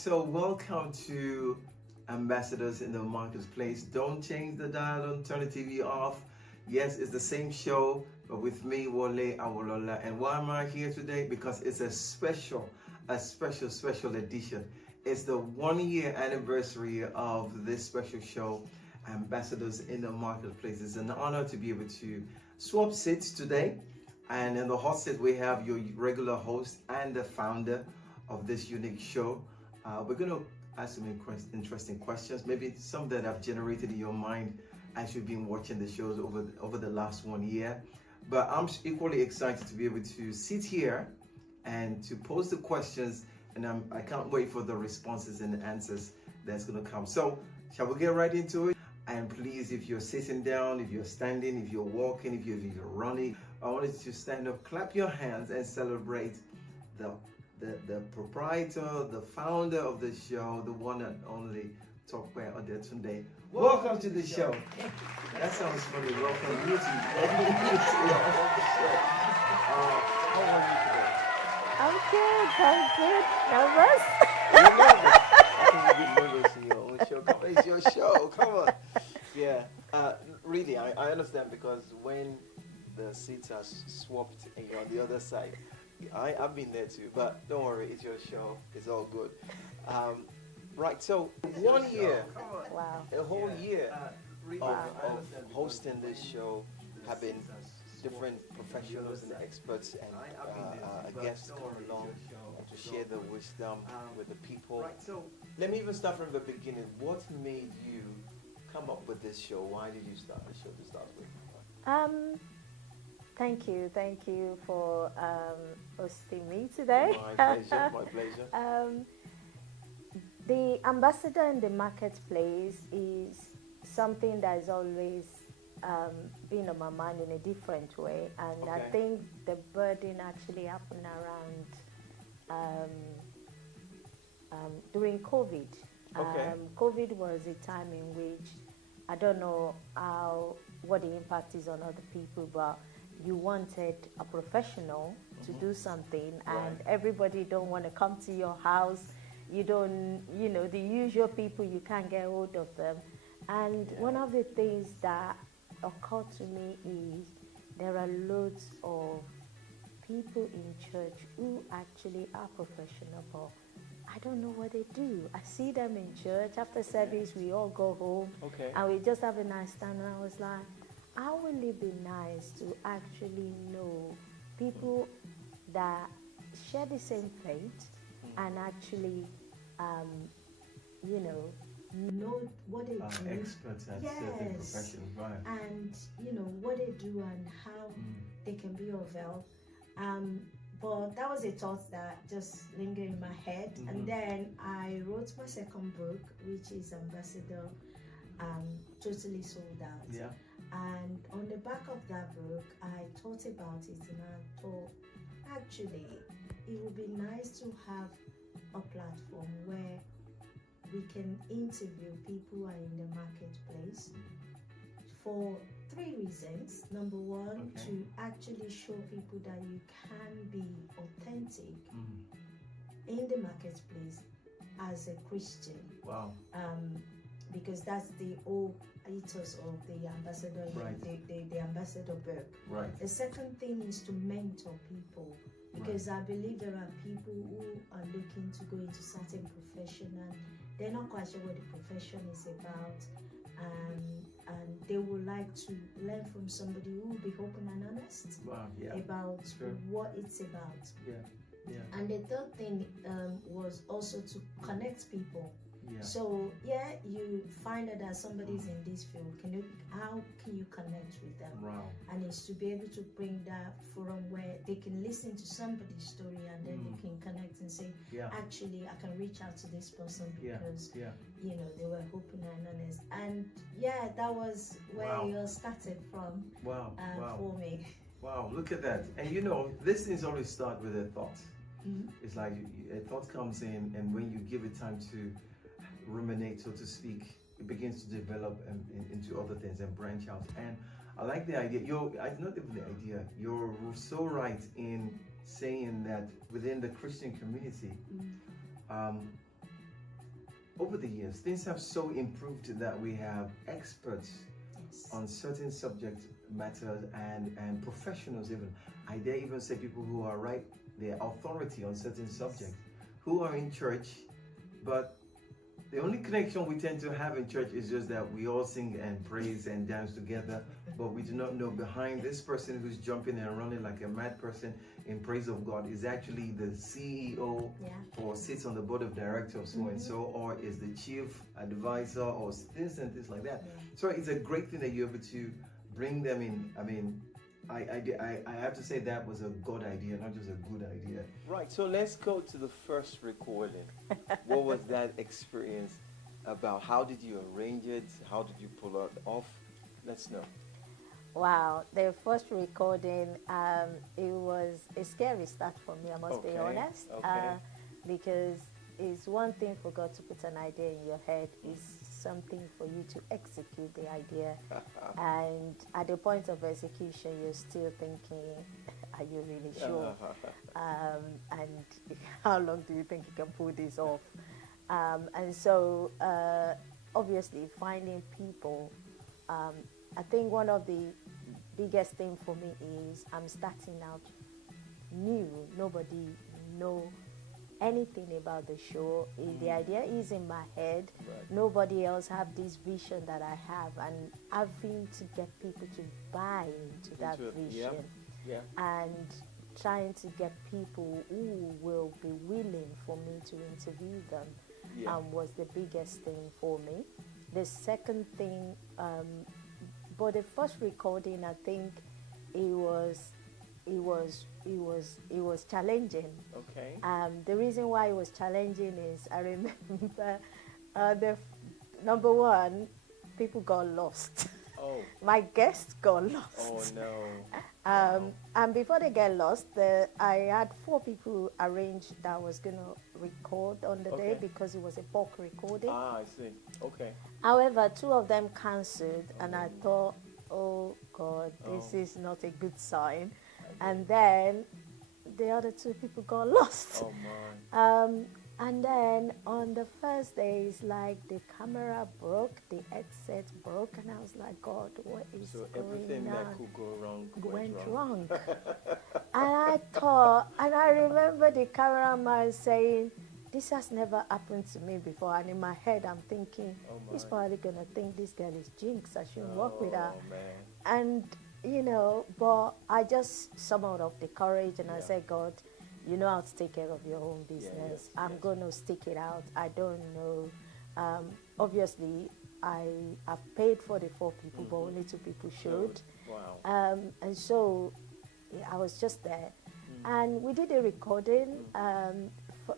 so welcome to Ambassadors in the Marketplace. Don't change the dial, don't turn the TV off. Yes, it's the same show, but with me, Awolola. And why am I here today? Because it's a special edition. It's the 1-year anniversary of this special show, Ambassadors in the Marketplace. It's an honor to be able to swap seats today. And in the hot seat, we have your regular host and the founder of this unique show. We're going to ask some interesting questions, maybe some that have generated in your mind as you've been watching the shows over the last 1 year. But I'm equally excited to be able to sit here and to pose the questions, and I can't wait for the responses and the answers that's going to come. So shall we get right into it? And please, if you're sitting down, if you're standing, if you're walking, if you're running, I want you to stand up, clap your hands, and celebrate the proprietor, the founder of the show, the one and only Odetunde. Welcome to the show. That sounds funny. Welcome you to how are you today? I'm good. Nervous? You're nervous? I think you'll be nervous in your own show. Come on, it's your show. Come on. Yeah. Really, I understand, because when the seats are swapped and you're on the other side, I've been there too, but don't worry, it's your show. It's all good. Right, so 1 year, Wow. a whole year of hosting this show, having different professionals and experts and guests come along to share the wisdom with the people. Let me even start from the beginning. What made you come up with this show? Why did you start the show to start with? Thank you for hosting me today. My pleasure. The ambassador in the marketplace is something that has always been on my mind in a different way, and I think the burden actually happened around during COVID. COVID was a time in which I don't know what the impact is on other people, but you wanted a professional to do something, and everybody don't want to come to your house. You don't, the usual people, you can't get hold of them. And one of the things that occurred to me is there are loads of people in church who actually are professional, but I don't know what they do. I see them in church. After service, we all go home, and we just have a nice time. And I was like, how will it be nice to actually know people that share the same faith and actually, know what they do. Experts at certain professions, right. And, what they do and how they can be of help. But that was a thought that just lingered in my head. And then I wrote my second book, which is Ambassador, Totally Sold Out. Yeah. And on the back of that book, I thought about it, and I thought, actually, it would be nice to have a platform where we can interview people who are in the marketplace for 3 reasons. Number one, to actually show people that you can be authentic in the marketplace as a Christian. Wow. Because that's the whole ethos of the ambassador, the ambassador book. Right. The second thing is to mentor people, because I believe there are people who are looking to go into certain profession and they're not quite sure what the profession is about, and they would like to learn from somebody who will be open and honest about what it's about. And the third thing was also to connect people. So you find out that somebody's in this field. How can you connect with them? And it's to be able to bring that forum where they can listen to somebody's story, and then they can connect and say, actually, I can reach out to this person because they were open and honest. And that was where it all started from. For me. Wow, look at that. And these things always start with a thought. It's like a thought comes in, and when you give it time to ruminate, so to speak, it begins to develop into other things and branch out. And I like the idea. Not even the idea. You're so right in saying that within the Christian community, over the years, things have so improved that we have experts on certain subject matters and professionals even. I dare even say people who are their authority on certain subjects, who are in church, but the only connection we tend to have in church is just that we all sing and praise and dance together, but we do not know behind this person who's jumping and running like a mad person in praise of God is actually the CEO or sits on the board of directors of so and so, or is the chief advisor or things and things like that. So it's a great thing that you're able to bring them in. I mean, I have to say that was a good idea, not just a good idea. Right, so let's go to the first recording. What was that experience about? How did you arrange it? How did you pull it off? Let's know. Wow, the first recording, it was a scary start for me, I must be honest. Because it's one thing for God to put an idea in your head, it's something for you to execute the idea. And at the point of execution, you're still thinking, are you really sure? And how long do you think you can pull this off? And so, obviously, finding people, I think one of the biggest thing for me is I'm starting out new. Nobody know anything about the show. The idea is in my head. Nobody else have this vision that I have, and having to get people to buy into that vision and trying to get people who will be willing for me to interview them was the biggest thing for me. The second thing, but the first recording, I think it was challenging. Okay. The reason why it was challenging is I remember number one, people got lost. Oh. My guests got lost. Oh no. And before they get lost, I had 4 people arranged that was going to record on the day because it was a bulk recording. I see. Okay. However, 2 of them cancelled, and I thought, oh God, this is not a good sign. And then the other 2 people got lost. Oh my. And then on the first day, it's like the camera broke, the headset broke, and I was like, God, what is going on? So everything that could go wrong went wrong. And I thought, and I remember the cameraman saying, this has never happened to me before. And in my head, I'm thinking, he's probably going to think this girl is jinx. I shouldn't work with her. Man. And, you know, but I just summoned up the courage and I said, God, you know how to take care of your own business. I'm going to stick it out. I don't know. Obviously, I have paid for the 4 people, but only 2 people showed. Wow. And so I was just there. And we did a recording.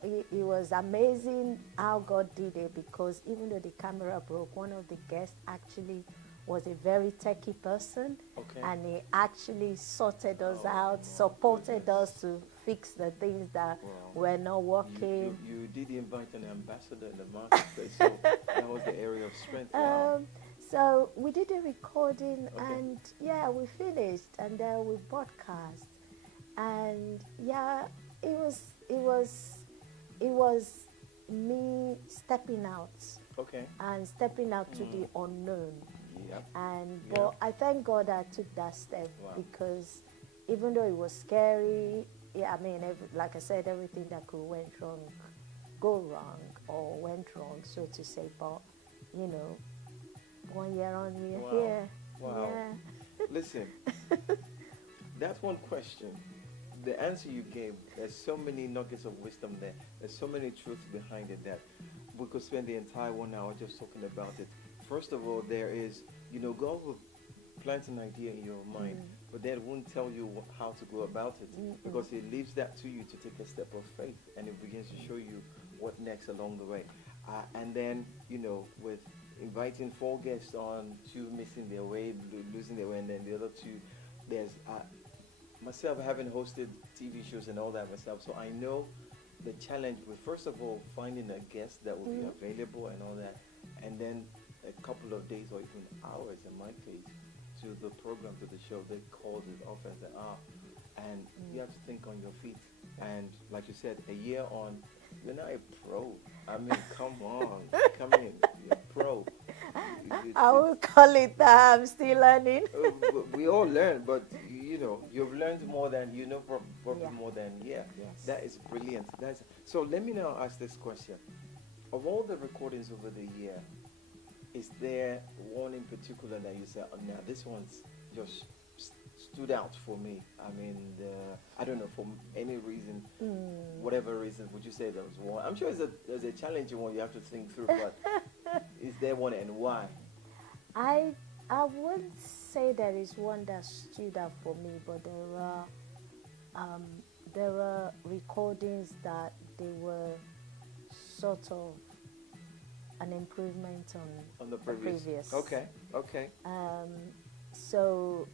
It was amazing how God did it, because even though the camera broke, one of the guests actually was a very techie person, and he actually sorted us out, supported us to fix the things that were not working. You did invite an ambassador in the marketplace, so that was the area of strength. Wow. So we did a recording, and we finished, and then we broadcast, and it was me stepping out, and stepping out to the unknown. But I thank God I took that step, because even though it was scary, I mean, like I said, everything that could go wrong or went wrong, so to say. But you know, 1 year on, we're here. Wow. Yeah. Listen, that's one question. The answer you gave, there's so many nuggets of wisdom there. There's so many truths behind it that we could spend the entire 1 hour just talking about it. First of all, there is, God will plant an idea in your mind, but then won't tell you how to go about it, because He leaves that to you to take a step of faith, and it begins to show you what next along the way. And then, with inviting 4 guests on, 2 missing their way, losing their way, and then the other 2, there's myself having hosted TV shows and all that myself, so I know the challenge with, first of all, finding a guest that will be available and all that, and then a couple of days or even hours in my case to the program, to the show. They called it off and said, and you have to think on your feet. And like you said, a year on, you're not a pro. I mean, come on, come in, you're a pro. I will call it that. I'm still learning. We all learn, but you know, you've learned more than you know, probably Yeah. more than yeah. Yes. That is brilliant. That's so. Let me now ask this question: of all the recordings over the year, is there one in particular that you say, oh, now this one's just stood out for me? I mean, I don't know, for any reason, whatever reason, would you say there was one? I'm sure there's a challenging one you have to think through, but is there one and why? I wouldn't say there is one that stood out for me, but there are recordings that they were sort of an improvement On the previous. Okay. So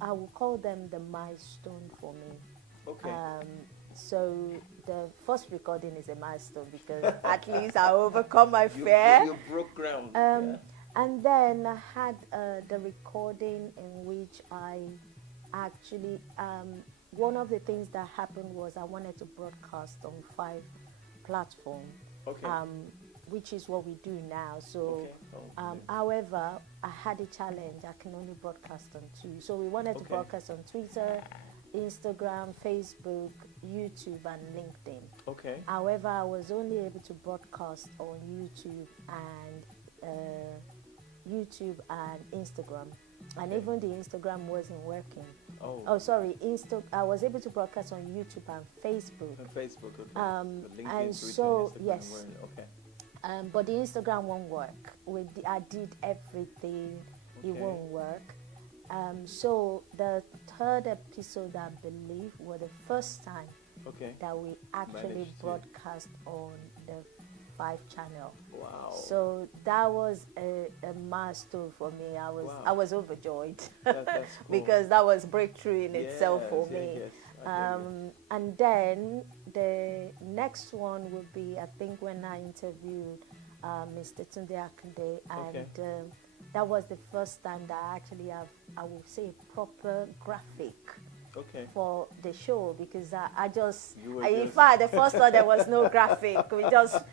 I will call them the milestone for me. Okay. So the first recording is a milestone because at least I overcome my fear. You broke ground. And then I had the recording in which I actually, one of the things that happened was I wanted to broadcast on 5 platforms, Okay. which is what we do now. So, Okay. Oh, however, I had a challenge. I can only broadcast on 2. So we wanted to Okay. broadcast on Twitter, Instagram, Facebook, YouTube, and LinkedIn. Okay. However, I was only able to broadcast on YouTube and Instagram, and even the Instagram wasn't working. Oh, Sorry, I was able to broadcast on YouTube and Facebook. on Facebook. Okay. But LinkedIn, And Twitter, so, Instagram yes. weren't- Okay. But the Instagram won't work. I did everything, it Okay. won't work. So the 3rd episode, I believe, was the first time Okay. that we actually Managed to- broadcast on the 5 channel. Wow. So that was a milestone for me. I Wow. was overjoyed That's cool. because that was breakthrough in itself for Yes, me. yes, I hear you. And then the next one would be, I think, when I interviewed Mr. Tunde Akande, and that was the first time that I actually have, I would say, a proper graphic Okay. for the show, because I just, You were in just- fact, the first one there was no graphic. We just,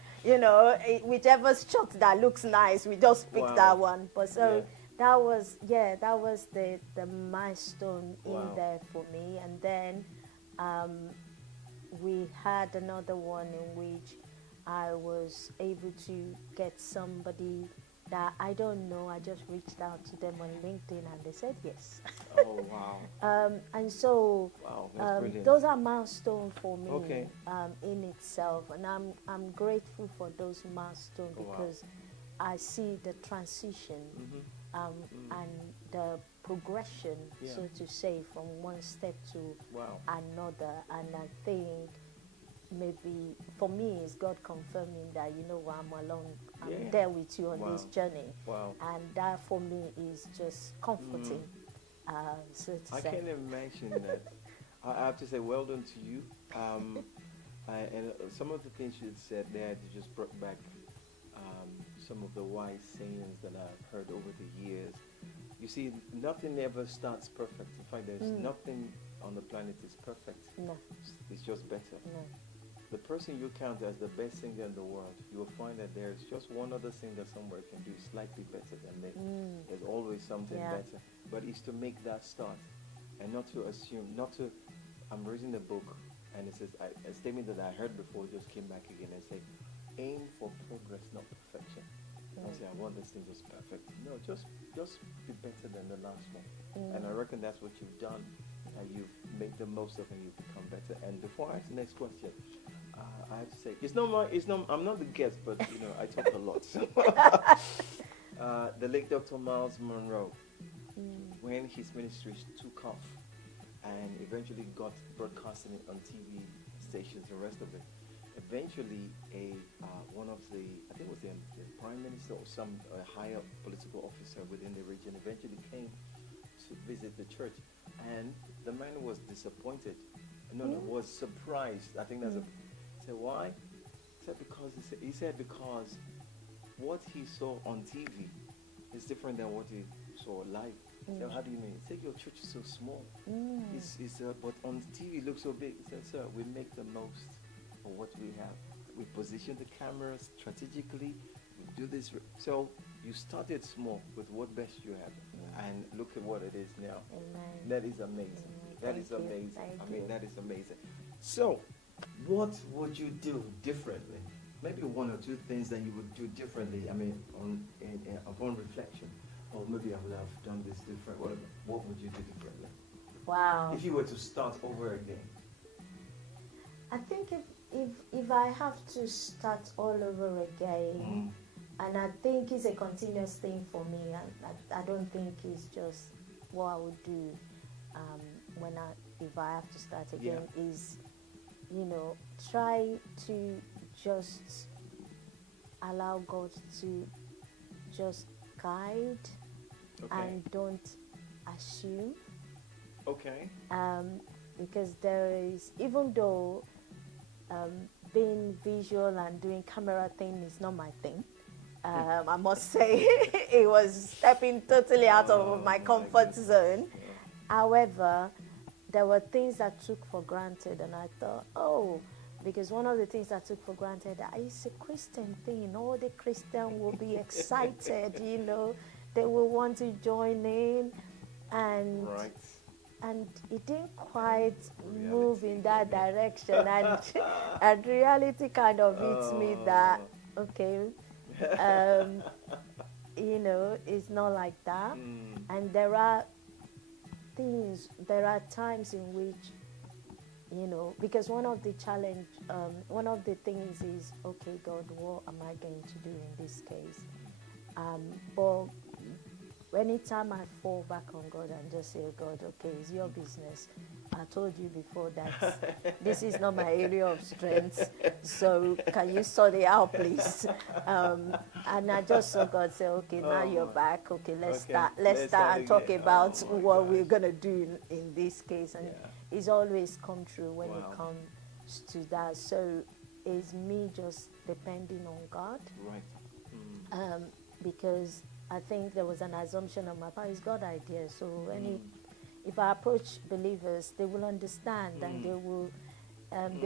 whichever shot that looks nice, we just pick Wow. that one. But so Yeah. that was the milestone Wow. in there for me. And then we had another one in which I was able to get somebody that I don't know. I just reached out to them on LinkedIn and they said yes. Oh, wow. And so Wow, that's brilliant. those are milestones for me Okay. in itself, and I'm grateful for those milestones Oh, wow. because I see the transition and the progression, Yeah. so to say, from one step to Wow. another. And I think maybe for me it's God confirming that I'm along, I'm Yeah. there with you on Wow. this journey, Wow. and that for me is just comforting, so to I say. can imagine that. I have to say, well done to you. And some of the things you had said there, you just brought back some of the wise sayings that I've heard over the years. You see, nothing ever starts perfect. In fact, there's nothing on the planet is perfect. No, It's just better. no. The person you count as the best singer in the world, you will find that there's just one other singer somewhere can do slightly better than me. There's always something Yeah. better. But it's to make that start and not to assume, I'm reading the book and it says, a statement that I heard before just came back again and said, aim for progress, not perfection. I say, I want this thing just perfect. No, just be better than the last one. And I reckon that's what you've done. You've made the most of it and you've become better. And before I ask the next question, I have to say, I'm not the guest, but I talk a lot. So, the late Dr. Miles Monroe, when his ministries took off and eventually got broadcasting on TV stations, the rest of it, eventually one of the, I think it was the prime minister or some higher political officer within the region eventually came to visit the church, and the man was disappointed. No, was surprised. I think that's said, why? He said because what he saw on TV is different than what he saw live. So how do you mean? He said, your church is so small. But on TV it looks so big. He said, sir, we make the most of what we have. We position the cameras strategically. We do this. So you started small with what best you have. And look at what it is now. Amen. That is amazing. That is Thank you. amazing. Thank I mean, you. that is amazing. So, what would you do differently? Maybe one or two things that you would do differently. I mean, upon reflection, or maybe I would have done this different. Whatever. What would you do differently? Wow. If you were to start over again. I think if I have to start all over again, and I think it's a continuous thing for me, I don't think it's just what I would do if I have to start again, is, try to just allow God to just guide and don't assume. Okay. Because there is, even though being visual and doing camera thing is not my thing, I must say it was stepping totally out of my comfort zone. However, there were things that I took for granted, and I thought, because one of the things I took for granted, it's a Christian thing. All the Christians will be excited, they will want to join in, and it didn't quite move in that direction, and reality kind of hits me that, it's not like that. And there are times in which, because one of the things is, okay, God, what am I going to do in this case? But anytime I fall back on God and just say, God, okay, it's your business. I told you before that this is not my area of strength, so can you sort it out, please? And I just saw God say, okay, now you're back. Okay, let's start and talk about what we're gonna do in this case. And it's always come true when it comes to that. So it's me just depending on God, because I think there was an assumption on my part. It's God's idea. So if I approach believers, they will understand and they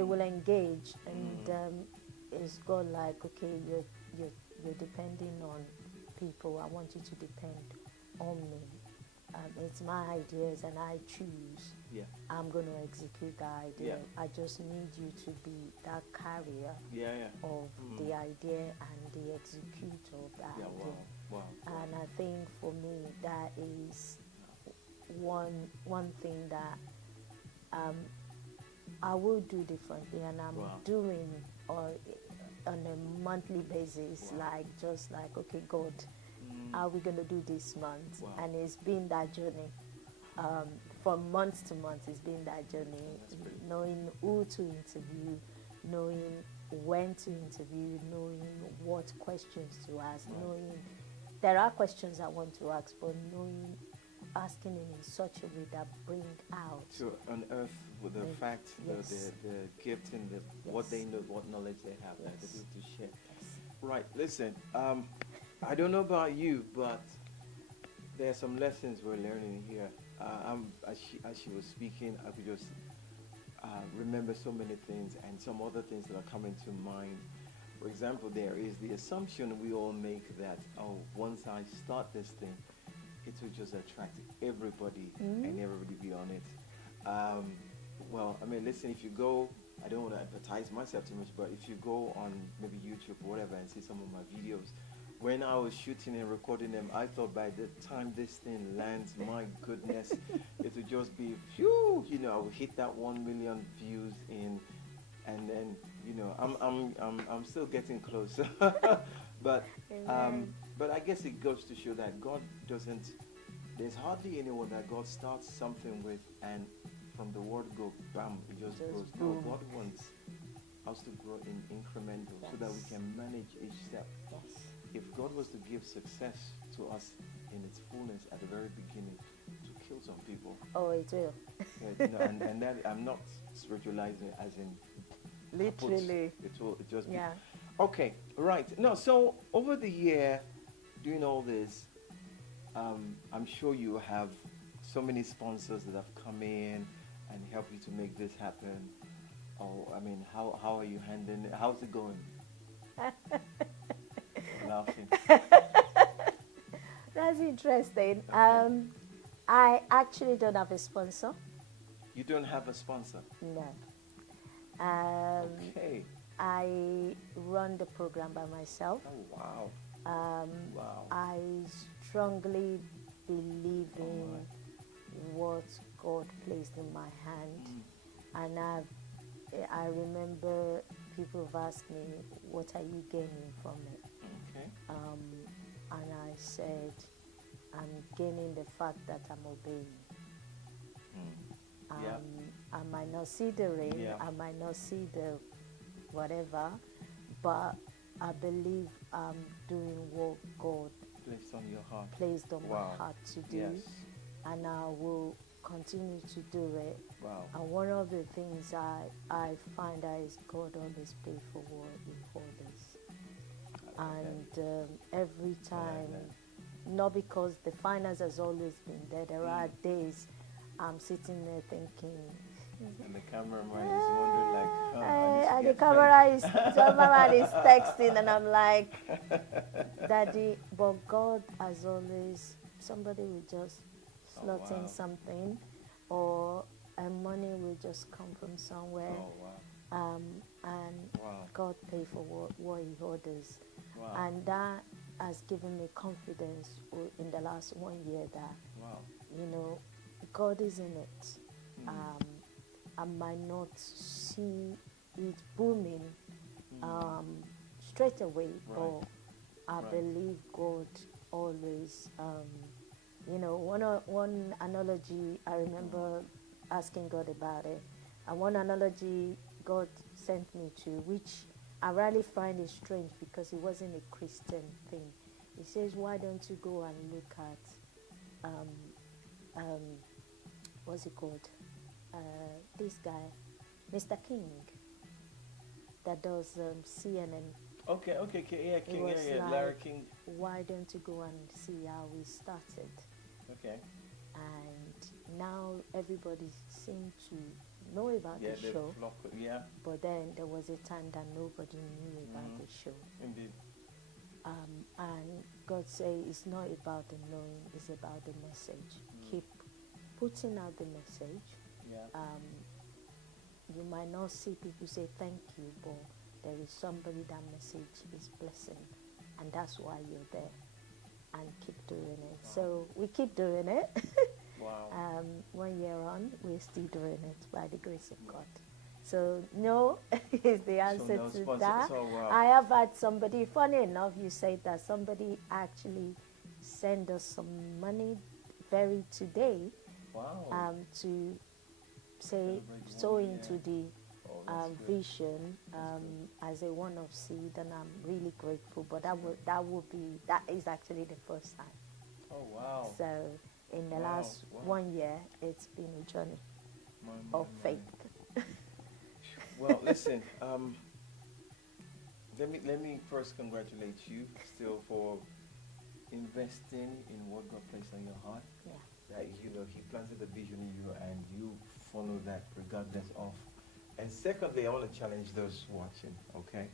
will engage. And it's God like, okay, you're depending on people. I want you to depend on me. It's my ideas and I choose. I'm going to execute the idea. I just need you to be that carrier of the idea and the executor of that idea. Wow. And I think for me that is one thing that I will do differently, and I'm doing on a monthly basis, okay, God, how are we going to do this month? And it's been that journey. From month to month, it's been that journey, knowing who to interview, knowing when to interview, knowing what questions to ask, knowing there are questions I want to ask, but asking it in such a way that bring out. To unearth with the fact, the gift and what they know, what knowledge they have, that they need to share. Right, listen, I don't know about you, but there are some lessons we're learning here. As she was speaking, I could just remember so many things, and some other things that are coming to mind. For example, there is the assumption we all make that, once I start this thing, it will just attract everybody and everybody be on it. Well, I mean, listen, if you go, I don't want to advertise myself too much, but if you go on maybe YouTube or whatever and see some of my videos, when I was shooting and recording them, I thought by the time this thing lands, my goodness, it would just be, phew, I would hit that 1 million views in, and then, I'm still getting close. But I guess it goes to show that God doesn't, there's hardly anyone that God starts something with and from the word go, bam, it just grows. No, God wants us to grow in incremental so that we can manage each step. If God was to give success to us in its fullness at the very beginning, to kill some people. Oh, it will. And that I'm not spiritualizing as in literally. It will just be. Okay, right. No, so over the year, doing all this, I'm sure you have so many sponsors that have come in and help you to make this happen. Oh, I mean, how are you handling it? How's it going? Laughing. That's interesting. Okay. I actually don't have a sponsor. You don't have a sponsor. No. Um, Okay. I run the program by myself. Oh wow. Wow. I strongly believe in what God placed in my hand, and I remember people have asked me, "What are you gaining from it?" Okay. And I said, "I'm gaining the fact that I'm obeying." Yeah. I might not see the rain, Yeah. I might not see the whatever, but I believe I'm doing what God Placed on your heart. placed on Wow. my heart to do, Yes. and I will continue to do it. Wow. And one of the things I find out is God always pays for what He orders. And every time, not because the finance has always been there, there are days I'm sitting there thinking, And the cameraman is wondering like, oh, and the cameraman is texting, and I'm like, Daddy, but God has always, somebody will just slot in something, or money will just come from somewhere. Oh wow. And Wow. God pay for what He orders. Wow. And that has given me confidence in the last 1 year that, Wow. you know, God is in it. I might not see it booming straight away, but I believe God always, you know, one analogy, I remember asking God about it, and one analogy God sent me to, which I really find it strange because it wasn't a Christian thing. He says, why don't you go and look at, what's it called? This guy, Mr. King, that does CNN. Okay, yeah, It King, was yeah, like, Larry King. why don't you go and see how we started? Okay. And now everybody seems to know about the show, Yeah, but then there was a time that nobody knew about the show. indeed. And God say it's not about the knowing, it's about the message. Keep putting out the message. Yeah. You might not see people say thank you, but there is somebody that message is blessing, and that's why you're there. And keep doing it. Wow. So we keep doing it. Wow. 1 year on, we're still doing it by the grace of God. So no is the answer no to sponsor. that. So, wow. I have had somebody, funny enough, you said that somebody actually sent us some money very today. Wow. To say Celebrate sow 1 year. into the That's good. vision as a one-off seed, and I'm really grateful. But that is actually the first time. Oh wow. So in the last 1 year, it's been a journey of faith. Well, listen. Let me first congratulate you still for investing in what God placed on your heart. Yeah. That He planted a vision in you, and you follow that regardless of. And secondly, I want to challenge those watching. Okay,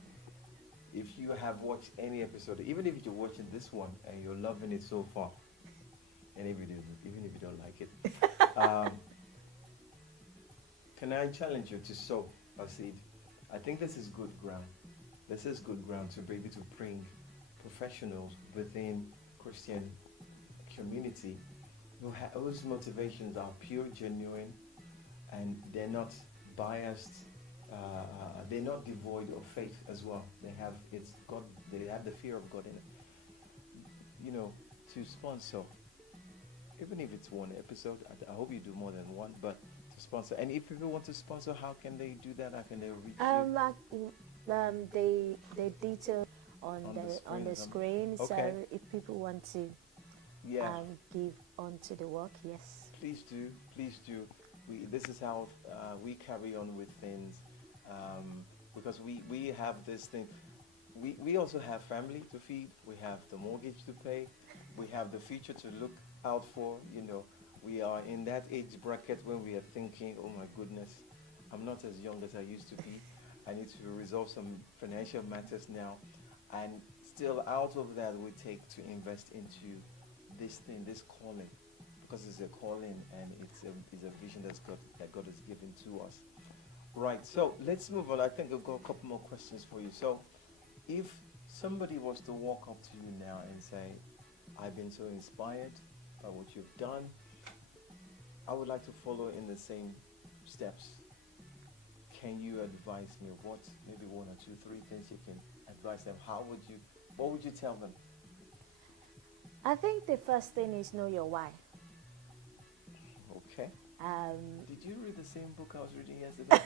if you have watched any episode, even if you're watching this one and you're loving it so far, and even if you don't like it, can I challenge you to sow a seed? I think this is good ground. This is good ground to be able to bring professionals within Christian community whose motivations are pure, genuine, and they're not biased. They're not devoid of faith as well. They have God. They have the fear of God in it. To sponsor, even if it's one episode, I hope you do more than one. But to sponsor, and if people want to sponsor, how can they do that? How can they reach you? The detail on the screen. Okay. So if people want to Yeah. give onto the work, yes. Please do. This is how we carry on with things, because we have this thing. We also have family to feed. We have the mortgage to pay, We have the future to look out for. You know, we are in that age bracket when we are thinking, oh my goodness, I'm not as young as I used to be. I need to resolve some financial matters now. And still out of that, we take to invest into this thing, this calling, because it's a calling and it's a vision that God has given to us. Right, so let's move on. I think I've got a couple more questions for you. So, if somebody was to walk up to you now and say, I've been so inspired by what you've done, I would like to follow in the same steps. Can you advise me of what, maybe one or two, three things you can advise them? What would you tell them? I think the first thing is know your why. Okay. Um, Did you read the same book I was reading yesterday?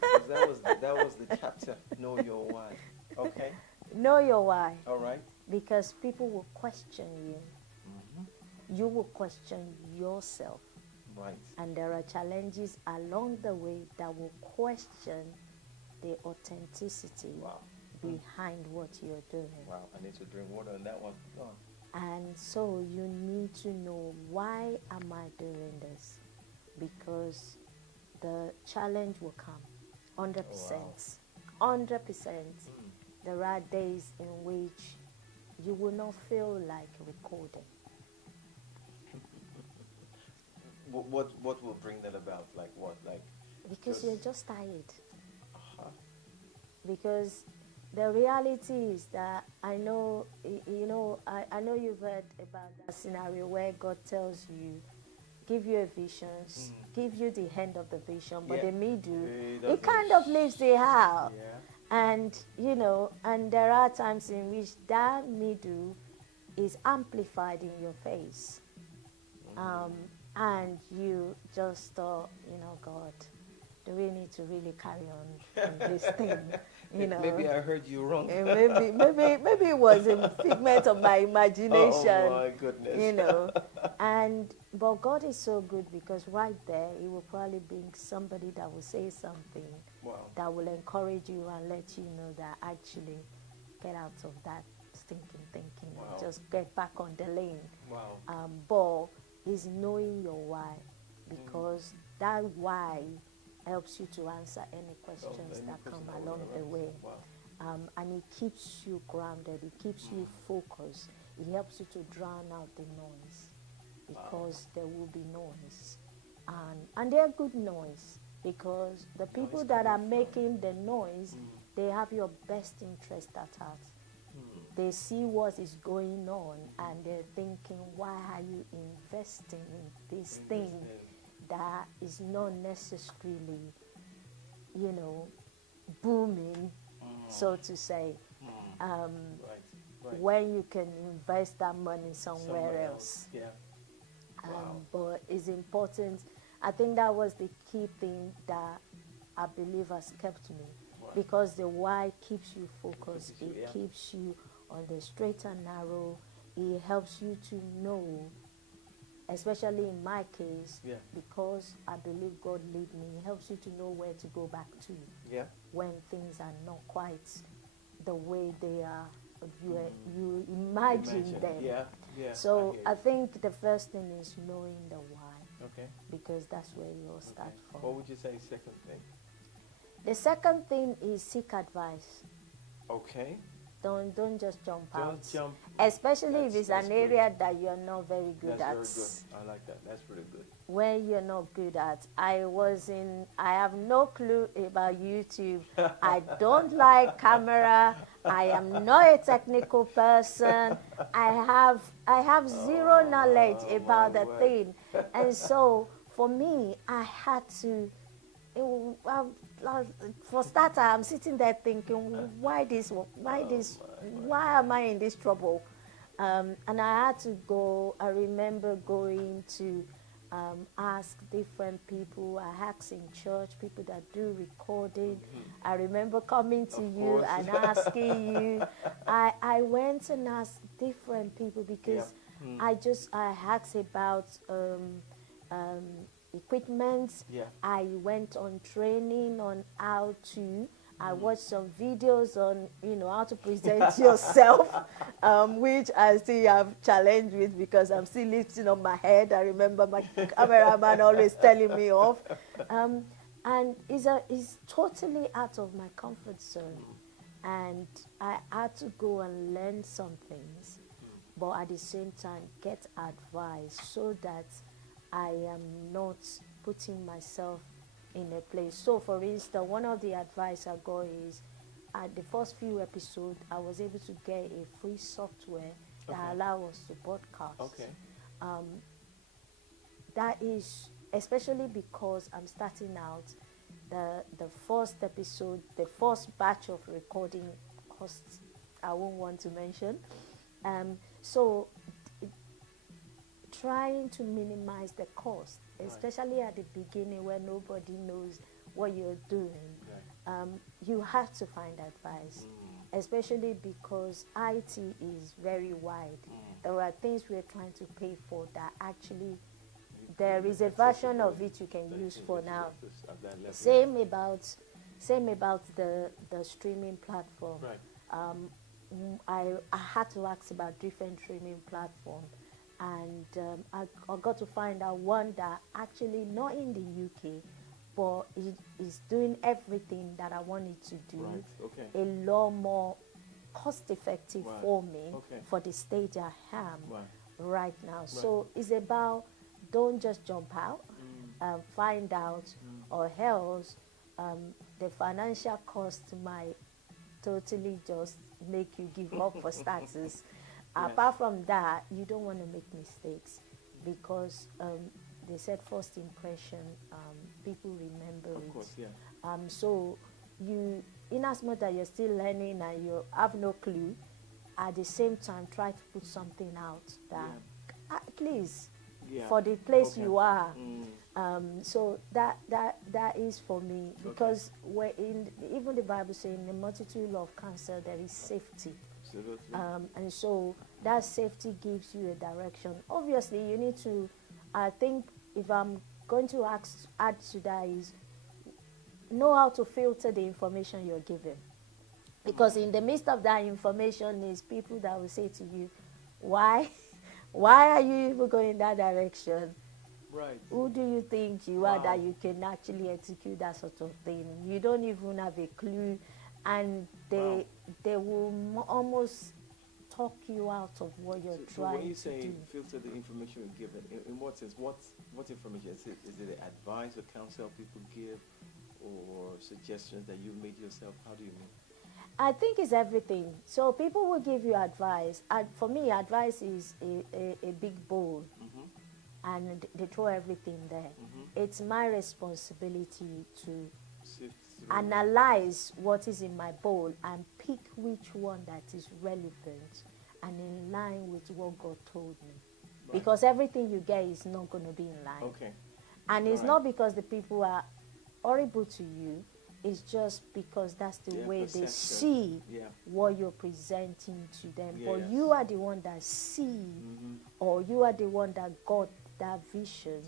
Because that was the chapter, Know Your Why. Okay. know your why, All right. because people will question you. You will question yourself. Right. And there are challenges along the way that will question the authenticity Wow. behind what you're doing. Wow. I need to drink water on that one. Go on. And so you need to know, why am I doing this? Because the challenge will come. 100%. Wow. 100%. There are days in which you will not feel like recording. What will bring that about? Like what? Like Because you're just tired. uh-huh. Because the reality is that I know you've heard about that scenario where God tells you, give you a vision, give you the end of the vision, but the middle, it kind of leaves the house. Yeah. And, and there are times in which that middle is amplified in your face. And you just thought, God, do we need to really carry on in this thing? Maybe I heard you wrong. And maybe it was a figment of my imagination. Oh my goodness. But God is so good, because right there He will probably bring somebody that will say something that will encourage you and let you know that actually get out of that stinking thinking and just get back on the lane. Wow. But is knowing your why, because that why helps you to answer any questions that come along the way. Wow. And it keeps you grounded, it keeps you focused, it helps you to drown out the noise, because there will be noise. And they're good noise, because the people that are making the noise, they have your best interest at heart. They see what is going on and they're thinking, why are you investing in this thing that is not necessarily, booming, so to say, Right. when you can invest that money somewhere else. Yeah. But it's important. I think that was the key thing that I believe has kept me, because the why keeps you focused. It keeps you on the straight and narrow. It helps you to know, especially in my case, because I believe God lead me, it helps you to know where to go back to when things are not quite the way they are, you imagine them. Yeah. So I think the first thing is knowing the why. Okay. Because that's where you'll start from. What would you say second thing? The second thing is seek advice. Okay. Don't just jump out. Don't jump. Especially if it's an area that you're not very good at. That's very good. I like that. That's really good. Where you're not good at. I have no clue about YouTube. I don't like camera. I am not a technical person. I have zero knowledge about the thing. And so for me, I had to, for starter, I'm sitting there thinking, why am I in this trouble? And I had to go. I remember going to ask different people. I asked in church, people that do recording. I remember coming to you and asking you. I went and asked different people, because I asked about equipment. I went on training on how to I watched some videos on, how to present yourself, which I still have challenged with because I'm still lifting up my head. I remember my cameraman always telling me off. And it's totally out of my comfort zone. And I had to go and learn some things, but at the same time get advice so that I am not putting myself in a place. So for instance, one of the advice I got is at the first few episodes, I was able to get a free software that allow us to broadcast. Okay. That is especially because I'm starting out. The first episode, the first batch of recording costs I won't want to mention. So trying to minimize the cost, especially at the beginning where nobody knows what you're doing, you have to find advice, especially because IT is very wide. There are things we're trying to pay for that actually there is a version of it you can use for now. Same about the streaming platform. I had to ask about different streaming platforms, and I got to find out one that actually not in the UK, but it is doing everything that I wanted to do. A lot more cost-effective for me for the stage I am right now. So it's about, don't just jump out, find out, or else the financial cost might totally just make you give up for starters. Apart from that, you don't want to make mistakes because they said first impression, people remember it. Course, so you, in as much as you're still learning and you have no clue, at the same time try to put something out that at least for the place you are. So that is for me, because we're even the Bible says in the multitude of counsel there is safety. Absolutely. And so that safety gives you a direction. Obviously, you need to, I think if I'm going to add to that is, know how to filter the information you're given. Because in the midst of that information is people that will say to you, why are you even going that direction? Who do you think you are that you can actually execute that sort of thing? You don't even have a clue, and they will almost talk you out of what you're trying to do. So when you say filter the information you're given, in what sense? What information? Is it the advice or counsel people give, or suggestions that you made yourself? How do you mean? I think it's everything. So people will give you advice. And for me, advice is a big bowl. And they throw everything there. It's my responsibility to analyze what is in my bowl and pick which one that is relevant and in line with what God told me. Because everything you get is not going to be in line. And it's not because the people are horrible to you. It's just because that's the way perception. They see what you're presenting to them. But you are the one that see, or you are the one that got that vision.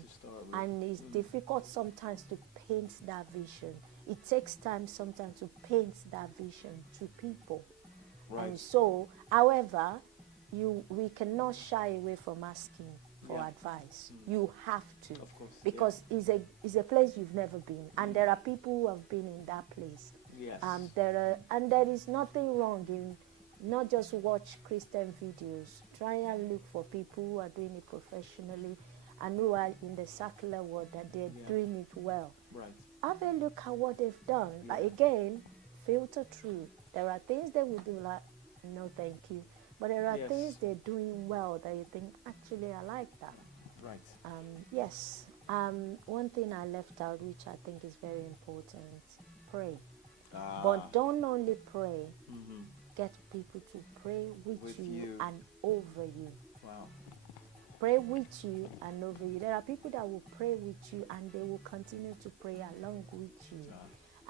And it's difficult sometimes to paint that vision. It takes time sometimes to paint that vision to people. And so, however, we cannot shy away from asking for advice. You have to, of course, because it's a place you've never been, and there are people who have been in that place. There is nothing wrong in not just watch Christian videos. Try and look for people who are doing it professionally and who are in the secular world that they're doing it well. Have a look at what they've done. But again, filter through. There are things they will do like, no, thank you. But there are things they're doing well that you think, actually, I like that. One thing I left out, which I think is very important, pray. But don't only pray. Get people to pray with you and over you. Pray with you and over you. There are people that will pray with you and they will continue to pray along with you.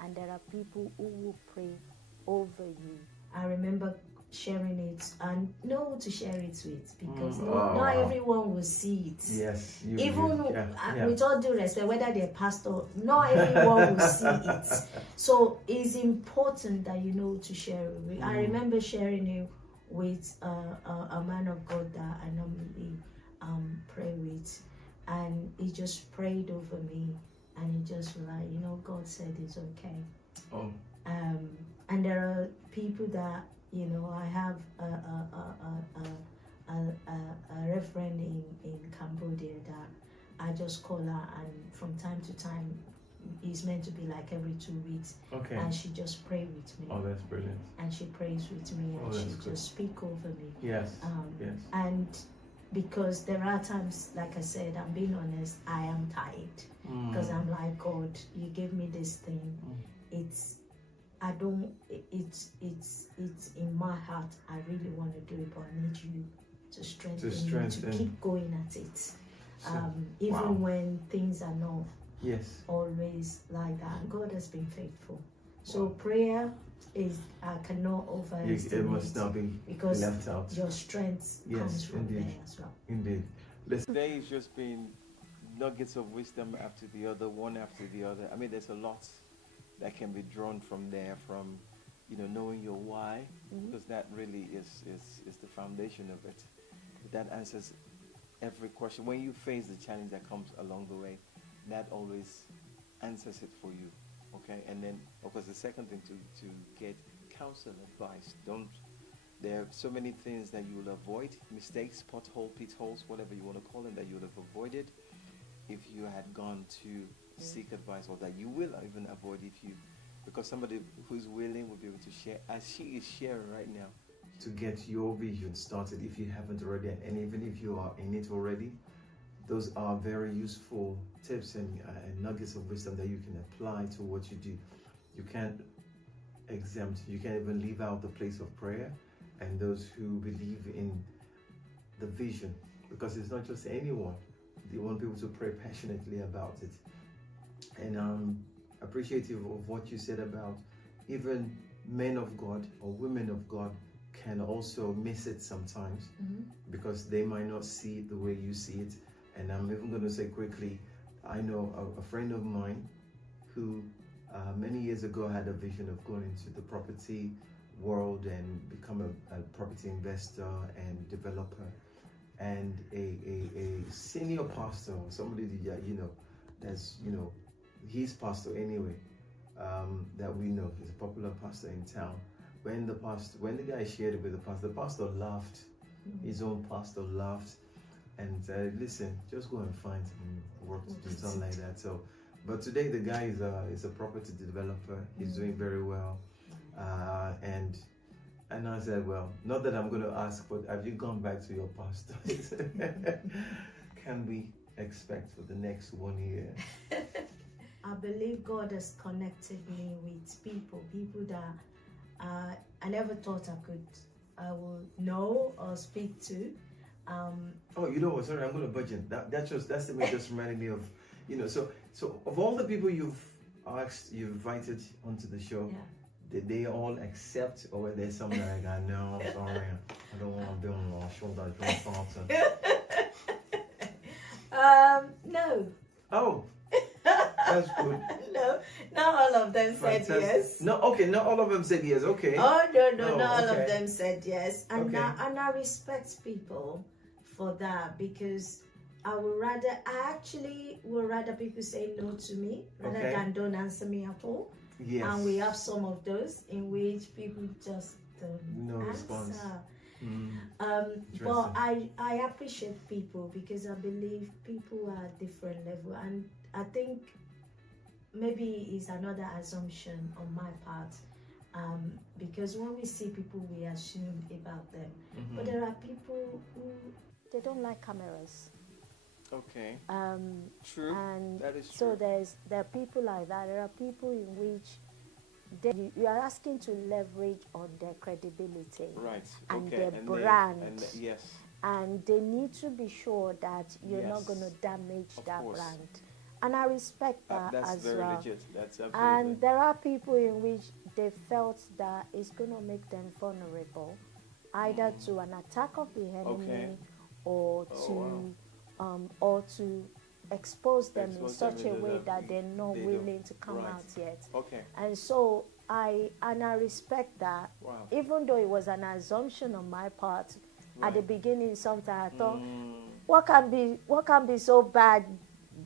And there are people who will pray over you. I remember sharing it and know who to share it with, because not everyone will see it. Yes. With all due respect, whether they're pastor, not everyone will see it. So it's important that you know to share it. I remember sharing it with a man of God that I normally pray with, and he just prayed over me, and he just was like, God said it's okay. And there are people that, I have a reverend in Cambodia that I just call her, and from time to time, it's meant to be like every 2 weeks. Okay. And she just pray with me. Oh, that's brilliant. And she prays with me, and she just speak over me. Yes. Yes. And because there are times, like I said, I'm being honest, I am tired, because I'm like, God, you gave me this thing. It's in my heart. I really want to do it, but I need you to strengthen me to keep going at it. Even when things are not always like that. God has been faithful. So prayer is, I cannot overestimate. It must not be because left out. Your strength comes from there as well. Indeed. Today has just been nuggets of wisdom after the other, one after the other. I mean, there's a lot that can be drawn from there, from knowing your why, because that really is the foundation of it. That answers every question. When you face the challenge that comes along the way, that always answers it for you. Okay, and then of course the second thing, to get counsel, advice. There are so many things that you will avoid, mistakes, pit holes, whatever you want to call them, that you would have avoided if you had gone to seek advice, or that you will even avoid because somebody who's willing will be able to share, as she is sharing right now, to get your vision started if you haven't already, and even if you are in it already. Those are very useful tips and nuggets of wisdom that you can apply to what you do. You can't you can't even leave out the place of prayer and those who believe in the vision, because it's not just anyone. You want people to pray passionately about it. And I'm appreciative of what you said about even men of God or women of God can also miss it sometimes, because they might not see it the way you see it. And I'm even going to say quickly, I know a friend of mine who many years ago had a vision of going into the property world and become a property investor and developer. And a senior pastor, somebody that's he's pastor anyway, that we know, he's a popular pastor in town. When the guy shared it with the pastor laughed. His own pastor laughed and said, "Listen, just go and find some work to do," something like that. So, but today the guy is a property developer. He's doing very well, and I said, well, not that I'm going to ask, but have you gone back to your pastor? Can we expect for the next 1 year? I believe God has connected me with people that I never thought I would know or speak to. Oh, you know what? Sorry, I'm going to budget. That's the way just reminded me of, So of all the people you've invited onto the show, did they all accept, or were there some that I no, I'm sorry, I don't want to be on my shoulder, No. Oh, that's good. No, not all of them said yes. No, okay, not all of them said yes. Okay. Oh no, not all of them said yes, and I respect people for that, because I actually would rather people say no to me rather than don't answer me at all. Yes. And we have some of those in which people just don't answer. Response. But I appreciate people, because I believe people are at different level, and I think maybe it's another assumption on my part, because when we see people, we assume about them. But there are people who they don't like cameras. Okay. True. And that is so true. there are people like that. There are people in which you are asking to leverage on their credibility, right, and their brand. Yes. And they need to be sure that you're not going to damage that brand. And I respect that that's as very well. legit. That's absolutely. And there are people in which they felt that it's going to make them vulnerable, either to an attack of the enemy Okay. or Oh, or to expose them in Expose such them a in way the- that they're not they don't. willing to come Right. out yet. Okay. And so I respect that, Wow. even though it was an assumption on my part at the Right. beginning. Sometimes I thought, Mm, what can be so bad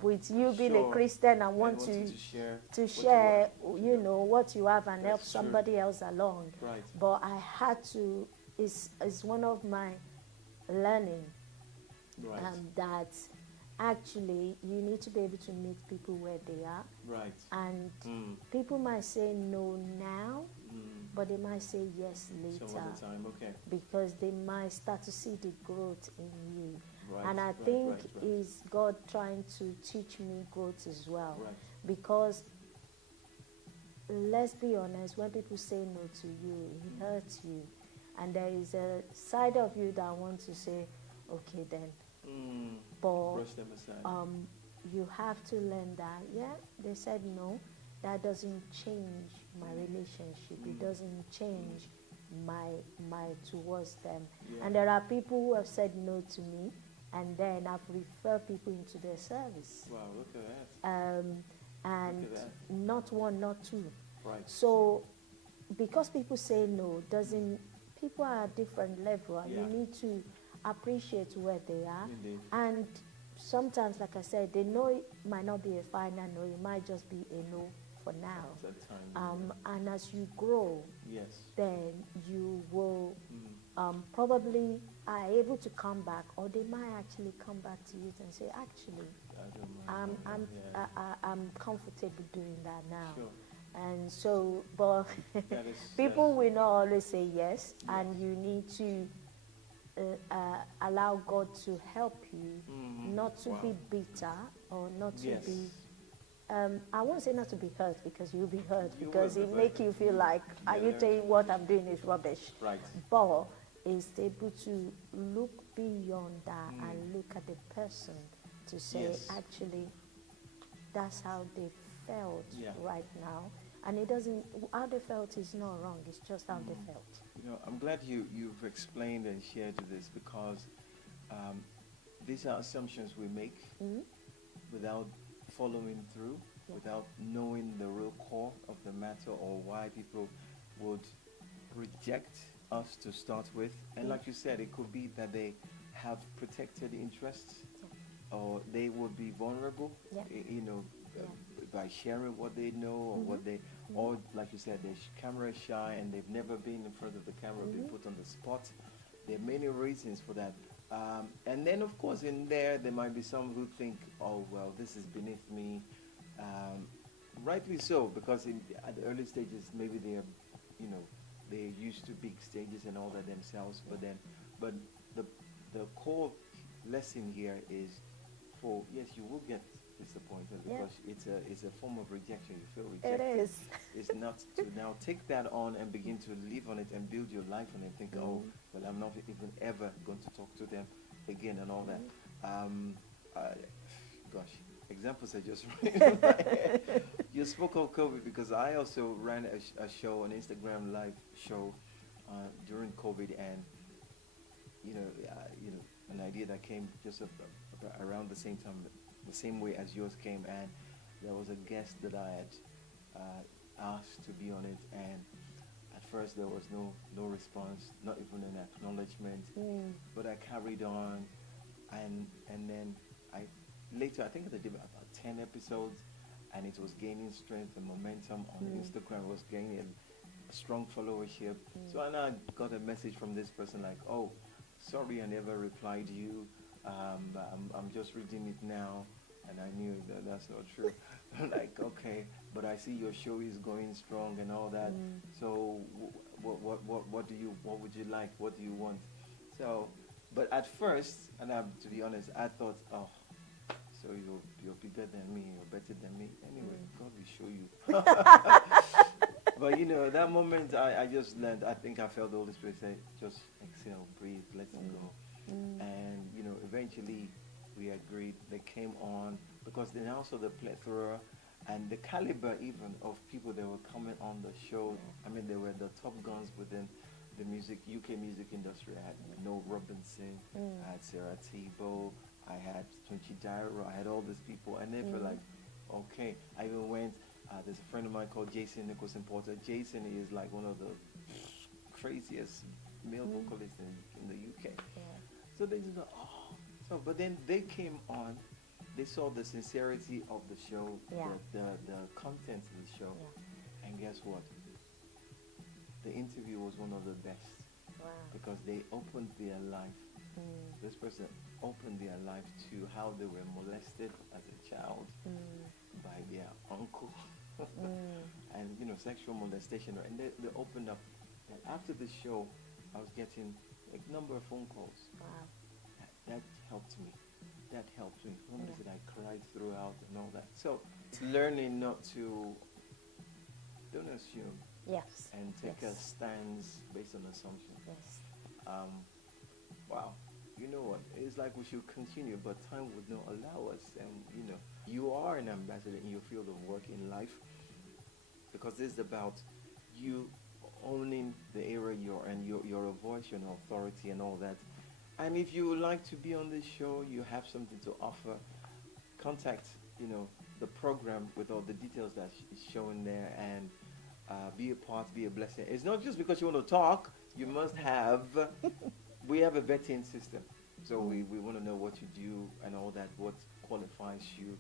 with you being a Sure. Christian and and want wanting to share. to what you share, want. you know, what you have and help That's true. somebody else along. Right. But I had to. It's one of my learning Right. that actually you need to be able to meet people where they are, Right. and Mm, people might say no now, mm. but they might say yes later, Some other time. Okay. because they might start to see the growth in you. Right. And I right, think right, right. is God trying to teach me growth as well. Right. Because let's be honest, when people say no to you, it hurts you. And there is a side of you that wants to say, okay then. Mm, But brush them aside. you have to learn that, yeah, they said no. That doesn't change my relationship. It doesn't change my towards them. Yeah. And there are people who have said no to me, and then I've referred people into their service. Wow. Look at that. And Look at that. not one, not two. Right. So because people say no, doesn't people are at different level, and Yeah. you need to appreciate where they are. Indeed. And sometimes, like I said, the no might not be a final no, it might just be a no for now. At that time. And as you grow, Yes. then you will Mm. probably are able to come back, or they might actually come back to you and say, actually, I don't mind. Yeah. I'm comfortable doing that now. Sure. And so, but That is- people that's- will not always say yes, and you need to allow God to help you, Mhm. not to Wow. be bitter or not to Yes. be. I won't say not to be hurt, because you'll be hurt, You because will it be make hurt. you feel like, are you Yeah. saying what I'm doing is rubbish? Right. But is able to look beyond that Mm. and look at the person to say, Yes. actually, that's how they felt Yeah. right now. And it doesn't, how they felt is not wrong, it's just how they Mm. felt. You know, I'm glad you've explained and shared this, because these are assumptions we make Mhm. without following through, Yeah. without knowing the real core of the matter, or why people would reject us to start with. And like you said, it could be that they have protected interests, or they would be vulnerable, Yeah. you know, by sharing what they know, or what they, or like you said, they're camera shy and they've never been in front of the camera, been put on the spot. There are many reasons for that. And then, of course, in there might be some who think, oh, well, this is beneath me. Rightly so, because at the early stages, maybe they're, you know, they're used to big stages and all that themselves. But the core lesson here is, yes, you will get disappointed, Yeah. because it's a form of rejection. You feel It rejected. is. It's not to now take that on and begin to live on it and build your life on it. Think, oh, well, I'm not even ever going to talk to them again and all that. Gosh, examples are just running in my head. You spoke of COVID, because I also ran a show, an Instagram live show during COVID, and you know, an idea that came just around the same time, the same way as yours came, and there was a guest that I had asked to be on it, and at first there was no response, not even an acknowledgement, but I carried on, and then later I think I did about 10 episodes, and it was gaining strength and momentum on Instagram. It was gaining a strong followership. So I now got a message from this person like, oh, sorry I never replied to you. I'm just reading it now, and I knew that's not true. I'm like, okay, but I see your show is going strong and all that. So what would you like? What do you want? So, but at first, and to be honest, I thought, oh, so you're bigger than me, you're better than me. Anyway, God will show you. But you know, that moment I just learned. I think I felt the Holy Spirit say, just exhale, breathe, let it go. And you know, eventually we agreed. They came on, because then also the plethora and the caliber even of people that were coming on the show. I mean, they were the top guns within the UK music industry. I had Noel Robinson, I had Sarah Tebow, I had Tunchi Dairo, I had all these people, and they feel like, okay. I even went. There's a friend of mine called Jason Nicholson Porter. Jason is like one of the craziest male vocalists in the UK. Yeah. So they just go, oh. So, but then they came on. They saw the sincerity of the show, Yeah. the content of the show, and guess what? The interview was one of the best because they opened their life. This person opened their life to how they were molested as a child by their uncle, and sexual molestation, and they opened up. And after the show, I was getting a number of phone calls. Wow. That helped me. That helped me. Somebody said I cried throughout and all that. So it's learning not to, don't assume. Yes. And take a stance based on assumption. Yes. Wow. You know what? It's like we should continue, but time would not allow us. And you are an ambassador in your field of work in life, because this is about you owning the area you're in, your voice, your authority, and all that. And if you would like to be on this show, you have something to offer, contact the program with all the details that is shown there, and be a part, be a blessing. It's not just because you want to talk. You must have. We have a vetting system, so we want to know what you do and all that, what qualifies you,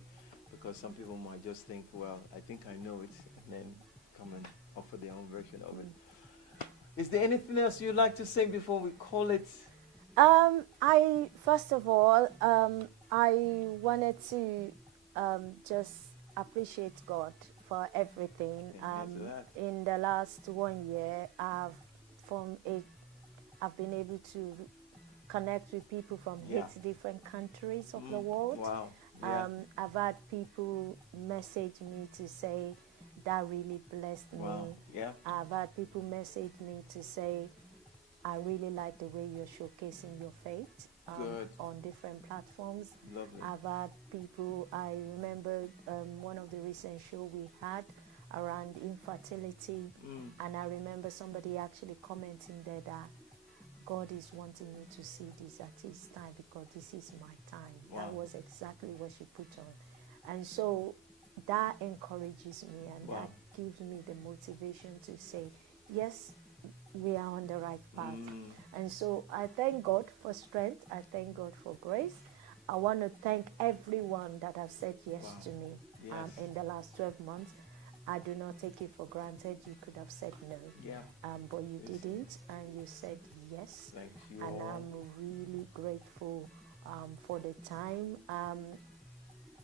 because some people might just think, well, I think I know it, and then come and offer their own version of it. Is there anything else you'd like to say before we call it? I first of all, I wanted to just appreciate God for everything. In the last 1 year, I've been able to connect with people from 8 different countries of the world. Wow. Yeah. I've had people message me to say that really blessed me. Wow. Yeah. I've had people message me to say, I really like the way you're showcasing your faith on different platforms. Lovely. I've had people, I remember one of the recent shows we had around infertility, and I remember somebody actually commenting there that God is wanting me to see this at His time, because this is my time. Wow. That was exactly what she put on. And so that encourages me, and that gives me the motivation to say, yes, we are on the right path. And so I thank God for strength. I thank God for grace. I want to thank everyone that have said yes to me in the last 12 months. I do not take it for granted. You could have said no, but you didn't, and you said yes. Thank you and all. I'm really grateful for the time.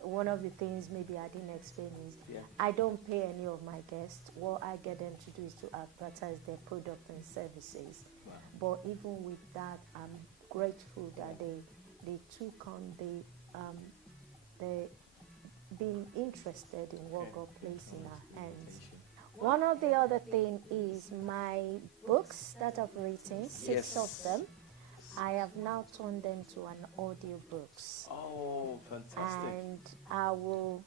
One of the things maybe I didn't explain is I don't pay any of my guests. What I get them to do is to advertise their product and services. Wow. But even with that, I'm grateful that they took on the being interested in what God placed in our hands. One of the other thing is my books that I've written, 6 of them. I have now turned them to an audio books. Oh, fantastic. And I will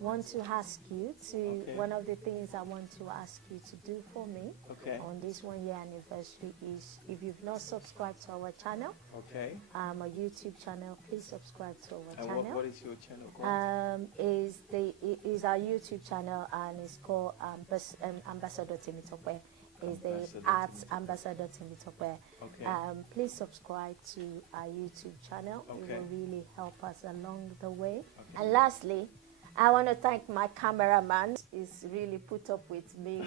want to ask you to, one of the things I want to ask you to do for me on this 1 year anniversary is, if you've not subscribed to our channel, our YouTube channel, please subscribe to our channel. What is your channel called? Is our YouTube channel, and it's called Ambassador Temitope. Is the Arts Ambassador Temitope. Please subscribe to our YouTube channel. It will really help us along the way. And lastly, I want to thank my cameraman. He's really put up with me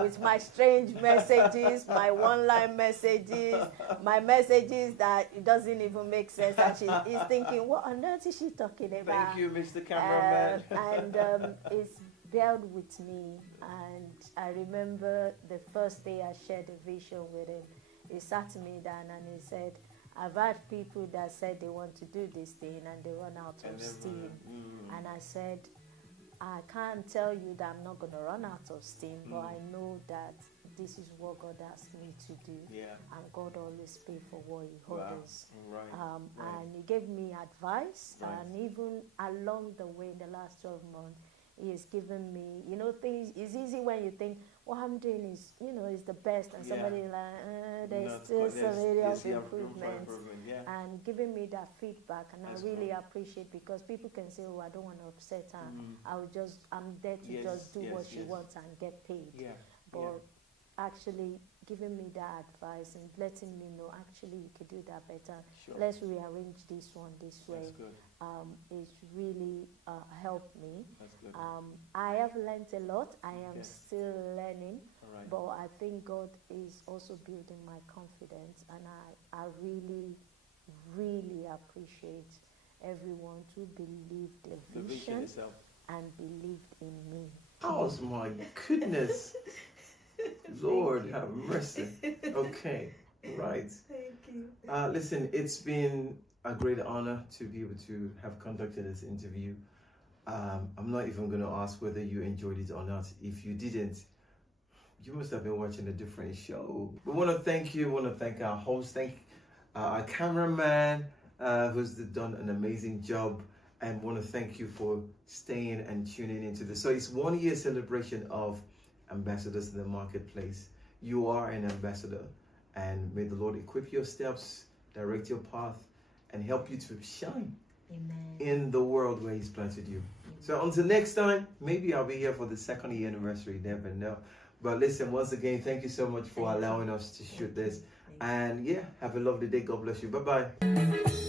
with my strange messages, my one-line messages, my messages that it doesn't even make sense. And he's thinking, what on earth is she talking about? Thank you, Mr. Cameraman. And it's bared with me, and I remember the first day I shared a vision with him. He sat me down and he said, I've had people that said they want to do this thing and they run out of steam. And I said, I can't tell you that I'm not going to run out of steam, but I know that this is what God asked me to do. And God always pays for what He orders. And He gave me advice, and even along the way in the last 12 months, He has given me, things. It's easy when you think what I'm doing is, is the best, and somebody like, there's still some area of improvement, and giving me that feedback, and I really appreciate, because people can say, oh, I don't want to upset her. I'm there to just do what she wants and get paid. But actually giving me that advice and letting me know, actually you could do that better. Let's rearrange this one this way. It's really helped me. I have learned a lot. I am still learning, but I think God is also building my confidence, and I really, really appreciate everyone who believed the vision and believed in me. Oh my goodness. Lord have mercy. Okay, right. Thank you. Listen, it's been a great honor to be able to have conducted this interview. I'm not even going to ask whether you enjoyed it or not. If you didn't, you must have been watching a different show. We want to thank you. We want to thank our host. Thank our cameraman who's done an amazing job. And want to thank you for staying and tuning into this. So it's 1 year celebration of Ambassadors in the Marketplace. You are an ambassador, and may the Lord equip your steps, direct your path, and help you to shine in the world where He's planted you. So until next time, maybe I'll be here for the 2nd year anniversary, never know. But listen, once again, thank you so much for allowing us to shoot this. And yeah, have a lovely day. God bless you. Bye-bye.